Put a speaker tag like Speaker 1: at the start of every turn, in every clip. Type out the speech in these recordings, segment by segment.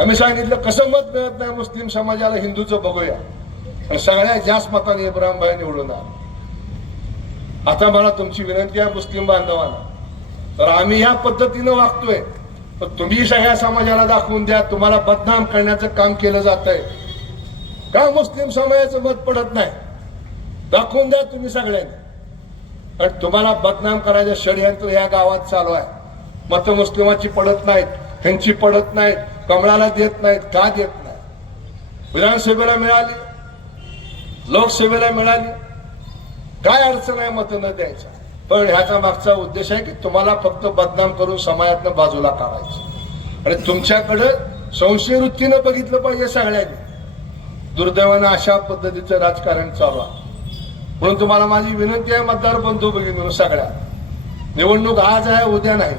Speaker 1: आम्ही सांगितलं कसं मत मिळत नाही मुस्लिम समाजाला हिंदूचं बघूया. आणि सगळ्यात जास्त मताने इब्राहिमभाई निवडून आले. आता मला तुमची विनंती आहे मुस्लिम बांधवांना. तर आम्ही या पद्धतीनं वागतोय. तर तुम्ही सगळ्या समाजाला दाखवून द्या तुम्हाला बदनाम करण्याचं काम केलं जात आहे का मुस्लिम समाजाचं मत पडत नाही? दाखवून द्या तुम्ही सगळ्यांनी. कारण तुम्हाला बदनाम करायचं षडयंत्र या गावात चालू आहे. मत मुस्लिमाची पडत नाहीत त्यांची पडत नाहीत. कमळाला देत नाहीत का देत नाही विधानसभेला मिळाली. लोकसेवेला मिळाली. काय अडचण आहे मतं न द्यायचा? पण ह्याचा मागचा उद्देश आहे की तुम्हाला फक्त बदनाम करून समाजातनं बाजूला काढायचं. आणि तुमच्याकडं संशय वृत्तीनं बघितलं पाहिजे सगळ्यांनी. दुर्दैवानं अशा पद्धतीचं राजकारण चालू आहे. म्हणून तुम्हाला माझी विनंती आहे मतदार बंधू भगिनी सगळ्या. निवडणूक आज आहे उद्या नाही.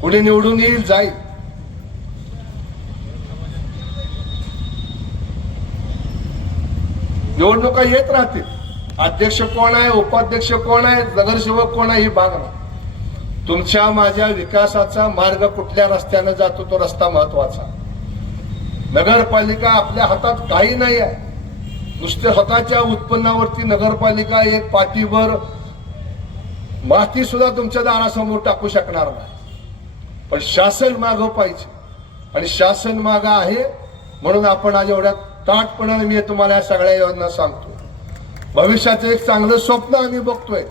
Speaker 1: कुणी निवडून येईल जाईल. निवडणुका येत राहतील. अध्यक्ष कोण आहे उपाध्यक्ष कोण आहे नगरसेवक कोण आहे ही भाग नाही. तुमच्या माझ्या विकासाचा मार्ग कुठल्या रस्त्याने जातो तो रस्ता महत्त्वाचा. नगरपालिका आपल्या हातात काही नाही आहे. नुसते स्वतःच्या उत्पन्नावरती नगरपालिका एक पाठीभर माती सुद्धा तुमच्या दारासमोर टाकू शकणार नाही. पण शासन मागं पाहिजे. आणि शासन मागं आहे म्हणून आपण आज एवढ्या ताटपणाने मी तुम्हाला या सगळ्या योजना सांगतो. भविष्याचं एक चांगलं स्वप्न आम्ही बघतोय.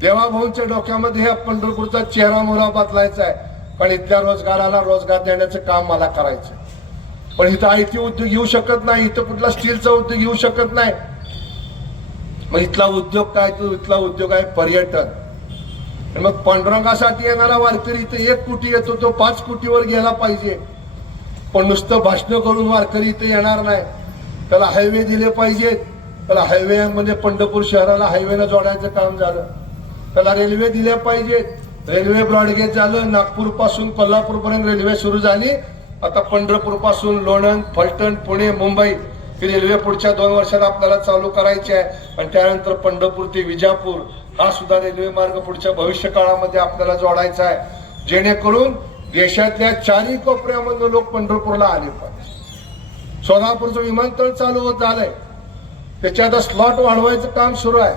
Speaker 1: देवाभाऊंच्या डोक्यामध्ये हे पंढरपूरचा चेहरा मोहरा बदलायचा आहे. पण इथल्या रोजगाराला रोजगार देण्याचं काम मला करायचं पण इथं आय टी उद्योग येऊ शकत नाही इथं कुठला स्टीलचा उद्योग येऊ शकत नाही. मग इथला उद्योग काय तो? इथला उद्योग आहे पर्यटन. मग पांडुरंगासाठी येणारा वारकरी इथं एक कोटी येतो तो पाच कोटीवर गेला पाहिजे. पण नुसतं भाषण करून वारकरी इथे येणार नाही. त्याला हायवे दिले पाहिजेत. त्याला हायवे म्हणजे पंढरपूर शहराला हायवेनं जोडायचं काम झालं. त्याला रेल्वे दिल्या पाहिजेत. रेल्वे ब्रॉडगेज झालं नागपूरपासून कोल्हापूर पर्यंत रेल्वे सुरू झाली. आता पंढरपूरपासून लोणंद फलटण पुणे मुंबई ही रेल्वे पुढच्या दोन वर्षात आपल्याला चालू करायची आहे. आणि त्यानंतर पंढरपूर ते विजापूर हा सुद्धा रेल्वे मार्ग पुढच्या भविष्य काळामध्ये आपल्याला जोडायचा आहे. जेणेकरून देशातल्या चारही कोपऱ्यामधून लोक पंढरपूरला आले पाहिजे सोलापूरचं विमानतळ चालू होत झालंय. त्याच्या आता स्लॉट वाढवायचं काम सुरू आहे.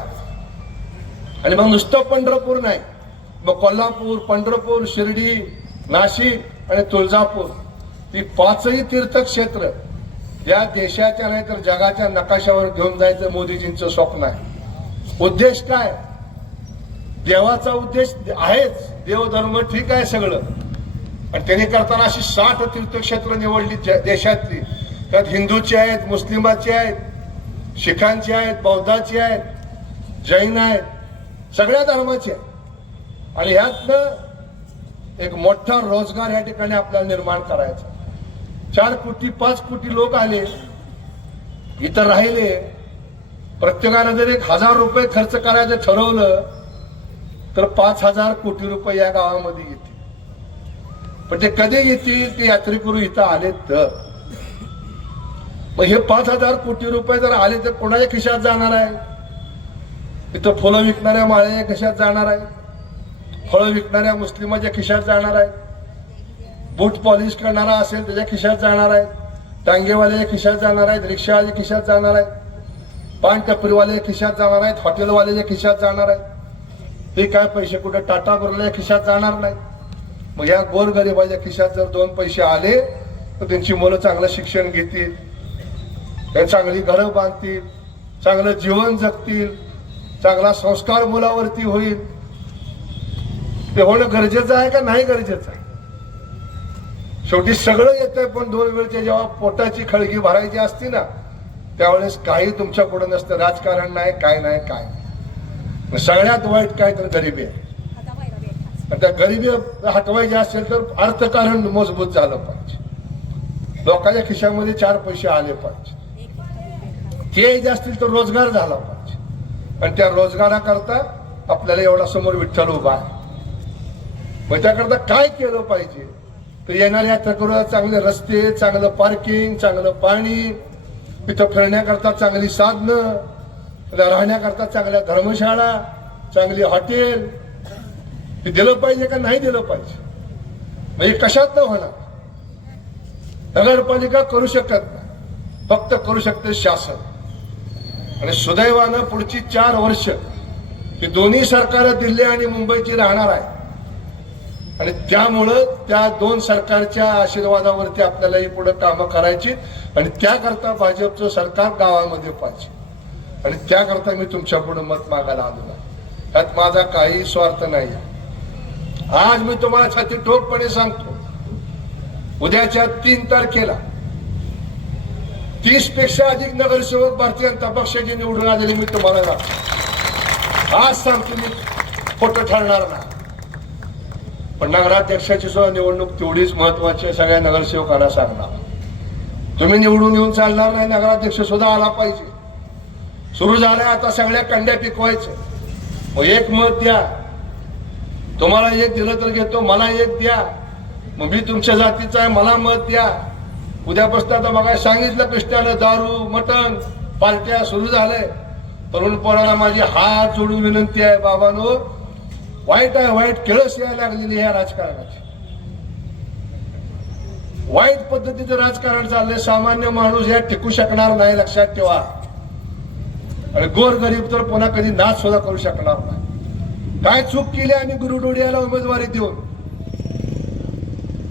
Speaker 1: आणि मग नुसतं पंढरपूर नाही. मग कोल्हापूर पंढरपूर शिर्डी नाशिक आणि तुळजापूर ही पाचही तीर्थक्षेत्र या देशाच्या नाही तर जगाच्या नकाशावर घेऊन जायचं मोदीजींचं स्वप्न आहे. उद्देश काय? देवाचा उद्देश आहेच. देवधर्म ठीक आहे सगळं. आणि त्यांनी करताना अशी साठ तीर्थक्षेत्र निवडली देशातली. त्यात हिंदूची आहेत मुस्लिमाची आहेत शिखांची आहेत बौद्धाची आहेत जैन आहेत सगळ्या धर्माची आहेत. आणि ह्यातनं एक मोठा रोजगार या ठिकाणी आपल्याला निर्माण करायचा. चार कोटी पाच कोटी लोक आले इथं राहिले. प्रत्येकानं जर एक हजार रुपये खर्च करायचं ठरवलं तर पाच हजार कोटी रुपये या गावामध्ये येतील. पण ते कधी येतील ते यात्रेकरू इथं आले तर. मग हे पाच हजार कोटी रुपये जर आले तर कोणाच्या खिशात जाणार आहे? इथं फुलं विकणाऱ्या माळ्याच्या खिशात जाणार आहे? फळं विकणाऱ्या मुस्लिमाच्या खिशात जाणार आहे? बूट पॉलिश करणारा असेल त्याच्या खिशात जाणार आहे? टांगेवाल्याच्या खिशात जाणार आहेत? रिक्षावाल्या खिशात जाणार आहेत? पान टपरीवाल्याच्या खिशात जाणार आहेत? हॉटेलवाल्याच्या खिशात जाणार आहेत? हे काय पैसे कुठे टाटा बिर्लाच्या खिशात जाणार नाही? मग या गोरगरिबाच्या खिशात जर दोन पैसे आले तर त्यांची मुलं चांगलं शिक्षण घेतील. चांगली घरं बांधतील चांगलं जीवन जगतील चांगला संस्कार मुलावरती होईल. ते होणं गरजेचं आहे का नाही गरजेचं आहे? शेवटी सगळं येतंय पण दोन वेळच्या जेव्हा पोटाची खळगी भरायची असती ना त्यावेळेस काही तुमच्याकडे नसतं. राजकारण नाही काय नाही काय सगळ्यात वाईट काय तर गरिबी आहे. त्या गरिबी हटवायची असेल तर अर्थकारण मजबूत झालं पाहिजे. लोकांच्या खिशामध्ये चार पैसे आले पाहिजे. ते असतील तर रोजगार झाला पाहिजे. आणि त्या रोजगाराकरता आपल्याला एवढा समोर विठ्ठल उभा आहे. मग त्याकरता काय केलं पाहिजे? तर येणाऱ्या यात्रेकरूला चांगले रस्ते चांगलं पार्किंग चांगलं पाणी इथं फिरण्याकरता चांगली साधनं राहण्याकरता चांगल्या धर्मशाळा चांगली हॉटेल हे दिलं पाहिजे का नाही दिलं पाहिजे? म्हणजे कशात न होणार? नगरपालिका करू शकत नाही. फक्त करू शकते शासन. आणि सुदैवानं पुढची चार वर्ष ही दोन्ही सरकार दिल्ली आणि मुंबईची राहणार आहे आणि त्यामुळं त्या दोन सरकारच्या आशीर्वादावरती आपल्याला ही पुढे कामं करायची आणि त्याकरता भाजपचं सरकार गावामध्ये पाहिजे. आणि त्याकरता मी तुमच्यापुढे मत मागायला आलो नाही त्यात माझा काही स्वार्थ नाही आज मी तुम्हाला छाती ठोकपणे सांगतो. उद्याच्या तीन तारखेला तीसपेक्षा अधिक नगरसेवक भारतीय जनता पक्षाचे निवडून आलेले मी तुम्हाला सांगतो. आज सांगतो मी खोटं ठरणार ना पण नगराध्यक्षाची सुद्धा निवडणूक तेवढीच महत्वाची आहे सगळ्या नगरसेवकांना सांगणार. तुम्ही निवडून येऊन चालणार नाही नगराध्यक्ष सुद्धा आला पाहिजे. सुरू झाल्या आता सगळ्या कंड्या पिकवायचं. मग एक मत द्या. तुम्हाला एक दिलं तर घेतो मला एक द्या. मग मी तुमच्या जातीचा आहे मला मत द्या. उद्यापासून आता बघा सांगितलं कृष्णाला दारू मटण पार्ट्या सुरू झालंय. तरुण पोराला माझी हात जोडून विनंती आहे बाबानो. वाईट आहे वाईट केळस यायला लागलेली या राजकारणाची. वाईट पद्धतीचं राजकारण चाललंय सामान्य माणूस या टिकू शकणार नाही लक्षात ठेवा. आणि गोर गरीब तर पुन्हा कधी नाच सुद्धा करू शकणार नाही. काय चूक केली आम्ही गुरुडोडियाला उमेदवारी देऊन?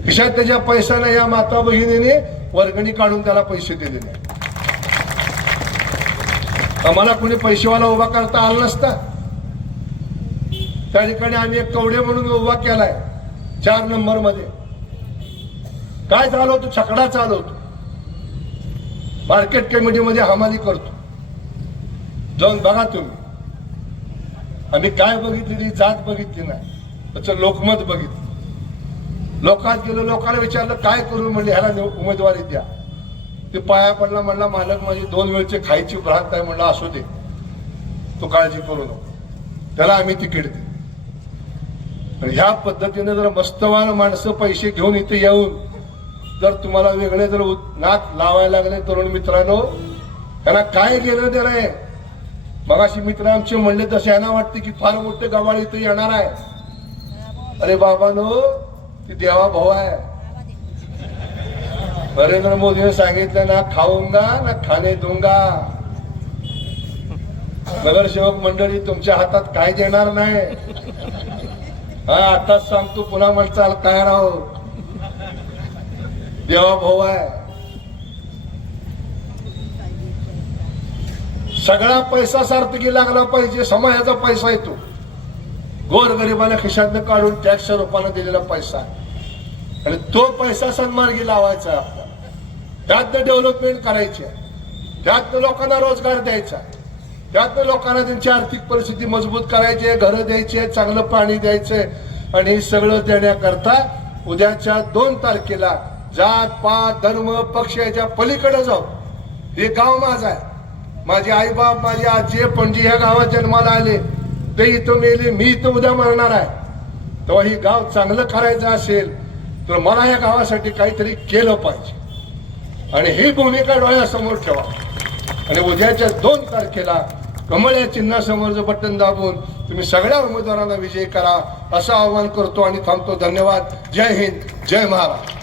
Speaker 1: खिशात त्याच्या पैशानं या माता बहिणीने वर्गणी काढून त्याला पैसे दिले नाही आम्हाला कोणी पैसेवाला उभा करता आला नसता. त्या ठिकाणी आम्ही एक कवडे म्हणून उभा केलाय चार नंबरमध्ये काय चालवतो छकडा चालवतो मार्केट कमिटीमध्ये हमाली करतो. जाऊन बघा तुम्ही. आम्ही काय बघितलेली जात बघितली नाही. त्याचं लोकमत बघितलं. लोकात गेलो लोकांना विचारलं काय करू? म्हणले ह्याला उमेदवारी द्या. ते पाया पडला म्हणला मालक माझी दोन वेळचे खायची भ्रांत आहे. म्हणलं असू दे. तो काळजी करू नको. त्याला आम्ही तिकीट दे ह्या पद्धतीने जर मस्तवान माणसं पैसे घेऊन इथे येऊन जर तुम्हाला वेगळे जर नाक लावायला लागले तरुण मित्रांनो त्यांना काय गेलं देणं आहे? मगाशी मित्र आमचे म्हणले तसे यांना वाटते की फार मोठे गवाळ इथं येणार आहे. अरे बाबानो ती देवा भाऊ आहे. नरेंद्र मोदीने सांगितलं ना खाऊंगा ना खाणे दूंगा नगरसेवक मंडळी तुमच्या हातात काय देणार नाही. हा आताच सांगतो पुन्हा म्हणचाल काय राहो देवा भाऊ आहे. सगळा पैसा सार्थकी लागला पाहिजे समाजाचा पैसा येतो. गोरगरिबाला खिशातनं काढून टॅक्स रूपाने दिलेला पैसा. आणि तो पैसा सन्मार्गी लावायचा आपला. त्यातनं डेव्हलपमेंट करायची. आहे. त्यातनं लोकांना रोजगार द्यायचा. त्यातनं लोकांना त्यांची आर्थिक परिस्थिती मजबूत करायची आहे घरं द्यायची आहे चांगलं पाणी द्यायचंय आणि हे सगळं देण्याकरता उद्याच्या दोन तारखेला जात पात धर्म पक्ष याच्या पलीकडे जाऊ. हे गाव माझं आहे. माझे आई बाप माझी आजी पणजी ह्या गावात जन्माला आले. ते इथं मेले मी इथं उद्या मरणार आहे. तेव्हा ही गाव चांगलं करायचं असेल तर मला या गावासाठी काहीतरी केलं पाहिजे. आणि ही भूमिका डोळ्यासमोर ठेवा. आणि उद्याच्या दोन तारखेला कमळ या चिन्हासमोरचं बटन दाबून तुम्ही सगळ्या उमेदवारांना विजय करा असं आवाहन करतो आणि थांबतो. धन्यवाद. जय हिंद. जय महाराष्ट्र.